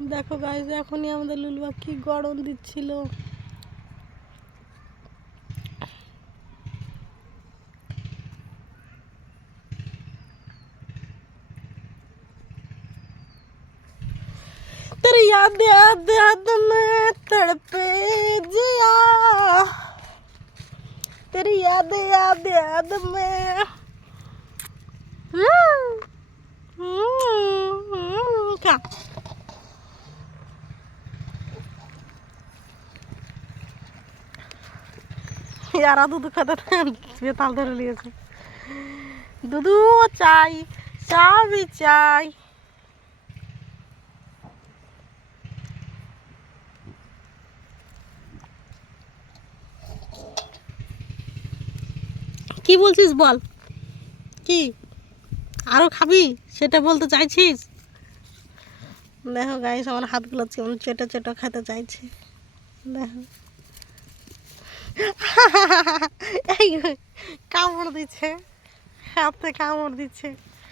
দেখো গাইস, এখনই আমাদের লুলুয়া কি গরম দিচ্ছিল। तेरी याद याद याद में तड़पे जिया, तेरी याद याद याद में खा। यार दूध खाता बेताल धर लिए दूध चाय चा भी चाय। কি বলছিস বল, কি আরো খাবি সেটা বলতে চাইছিস? দেখো গাইস, আমার হাতগুলো কেমন চেটা চেটা খেতে চাইছে। দেখো এই কামড় দিচ্ছে, হাতে কামড় দিচ্ছে।